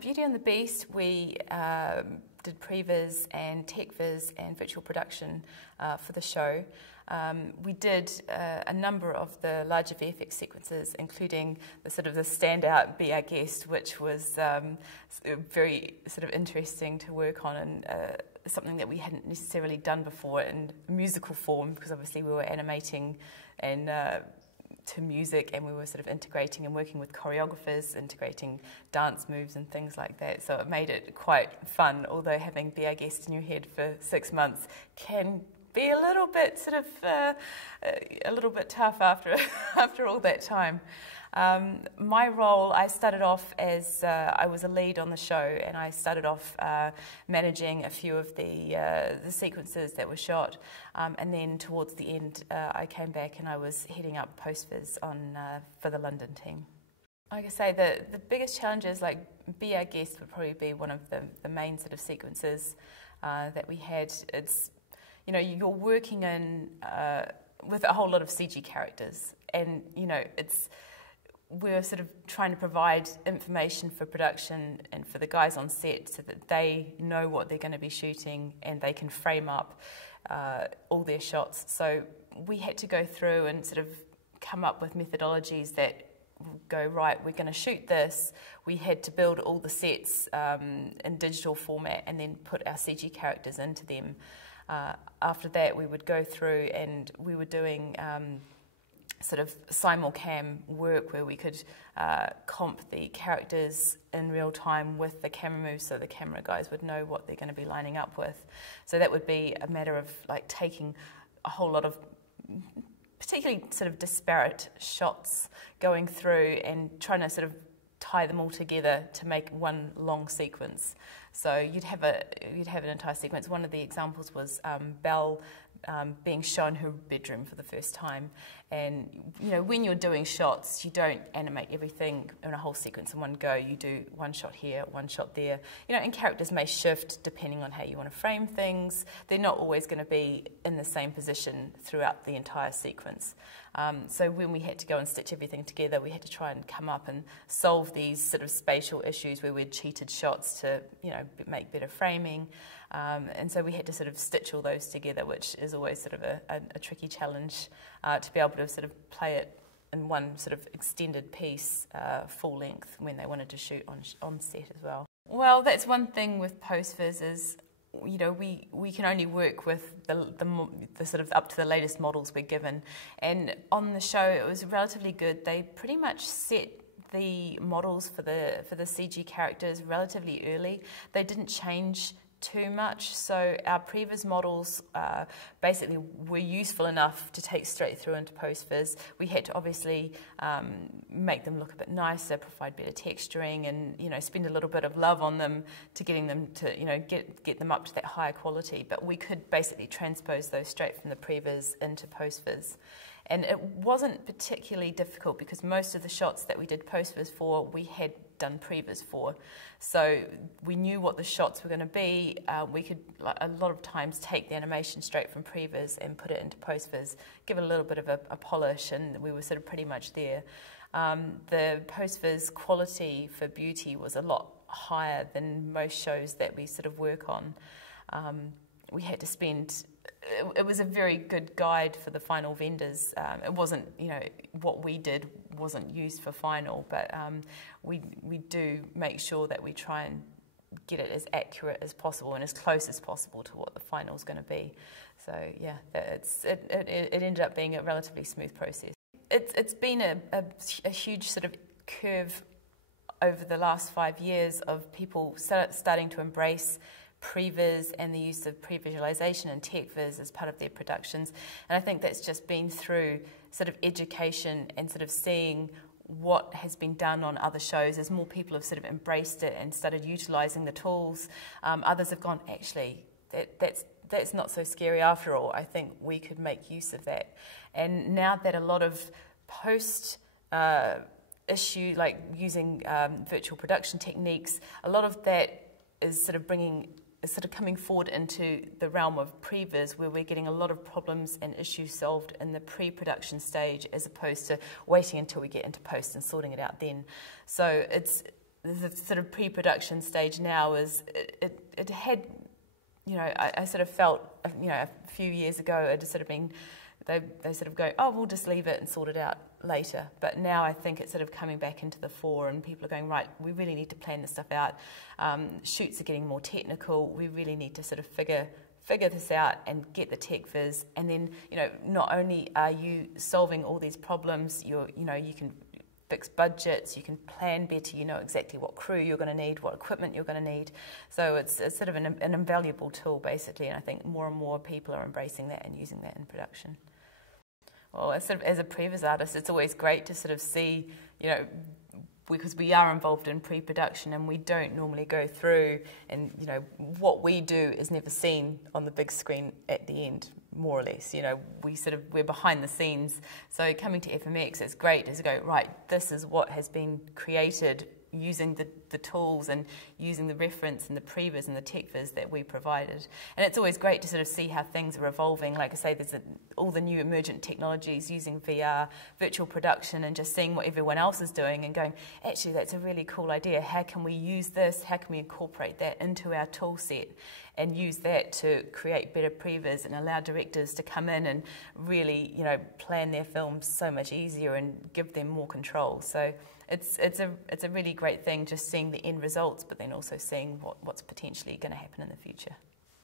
Beauty and the Beast, we did previs and techvis and virtual production for the show. We did a number of the larger VFX sequences, including the sort of the standout Be Our Guest, which was very sort of interesting to work on, and something that we hadn't necessarily done before in musical form, because obviously we were animating and to music, and we were sort of integrating and working with choreographers, integrating dance moves and things like that. So it made it quite fun, although having Be Our Guest in your head for 6 months can be a little bit sort of a little bit tough after after all that time. My role, I started off as I was a lead on the show, and I started off managing a few of the sequences that were shot, and then towards the end I came back and I was heading up postvis on for the London team. Like I say, the biggest challenges, like Be Our Guest would probably be one of the main sort of sequences that we had. It's, you know, you're working in with a whole lot of CG characters, and you know, we're sort of trying to provide information for production and for the guys on set so that they know what they're going to be shooting and they can frame up all their shots. So we had to go through and sort of come up with methodologies that go, right, we're going to shoot this. We had to build all the sets in digital format and then put our CG characters into them. After that, we would go through and we were doing sort of simulcam work where we could comp the characters in real time with the camera moves, so the camera guys would know what they're going to be lining up with. So that would be a matter of like taking a whole lot of particularly sort of disparate shots, going through and trying to sort of tie them all together to make one long sequence. So you'd have an entire sequence. One of the examples was Belle being shown her bedroom for the first time. And you know, when you're doing shots, you don't animate everything in a whole sequence in one go. You do one shot here, one shot there. You know, and characters may shift depending on how you want to frame things. They're not always going to be in the same position throughout the entire sequence. So when we had to go and stitch everything together, we had to try and come up and solve these sort of spatial issues where we'd cheated shots to, you know, make better framing. And so we had to sort of stitch all those together, which is always sort of a tricky challenge to be able to sort of play it in one sort of extended piece, full length, when they wanted to shoot on set as well. Well, that's one thing with postvis is, you know, we can only work with the sort of up to the latest models we're given. And on the show, it was relatively good. They pretty much set the models for the CG characters relatively early. They didn't change too much, so our previs models basically were useful enough to take straight through into postvis. We had to obviously make them look a bit nicer, provide better texturing, and you know, spend a little bit of love on them to getting them to, you know, get them up to that higher quality. But we could basically transpose those straight from the previs into postvis. And it wasn't particularly difficult because most of the shots that we did postvis for, we had done previs for. So we knew what the shots were going to be. We could, like, a lot of times, take the animation straight from previs and put it into postvis, give it a little bit of a polish, and we were sort of pretty much there. The postvis quality for beauty was a lot higher than most shows that we sort of work on. We had to spend... It was a very good guide for the final vendors. It wasn't, you know, what we did wasn't used for final, but we do make sure that we try and get it as accurate as possible and as close as possible to what the final is going to be. So yeah, it ended up being a relatively smooth process. It's been a huge sort of curve over the last 5 years of people starting to embrace previs and the use of pre-visualization and techvis as part of their productions. And I think that's just been through sort of education and sort of seeing what has been done on other shows as more people have sort of embraced it and started utilizing the tools. Others have gone, actually, that's not so scary after all. I think we could make use of that. And now that a lot of post issue, like using virtual production techniques, a lot of that is sort of coming forward into the realm of previs, where we're getting a lot of problems and issues solved in the pre-production stage as opposed to waiting until we get into post and sorting it out then. So the sort of pre-production stage now is it had, you know, I sort of felt, you know, a few years ago it had sort of been, they sort of go, oh, we'll just leave it and sort it out later. But now I think it's sort of coming back into the fore, and people are going, right, we really need to plan this stuff out. Shoots are getting more technical. We really need to sort of figure this out and get the tech viz. And then, you know, not only are you solving all these problems, you know, you can fix budgets, you can plan better, you know exactly what crew you're going to need, what equipment you're going to need. So it's sort of an invaluable tool, basically, and I think more and more people are embracing that and using that in production. Well, as a previs artist, it's always great to sort of see, you know, because we are involved in pre-production and we don't normally go through, and, you know, what we do is never seen on the big screen at the end, more or less. You know, we're behind the scenes. So coming to FMX, it's great to go, right, this is what has been created using the tools and using the reference and the previs and the tech viz that we provided. And it's always great to sort of see how things are evolving. Like I say, there's all the new emergent technologies using VR, virtual production, and just seeing what everyone else is doing and going, actually, that's a really cool idea. How can we use this? How can we incorporate that into our tool set and use that to create better previs and allow directors to come in and really, you know, plan their films so much easier and give them more control. So it's a really great thing, just seeing the end results, but then also seeing what's potentially going to happen in the future.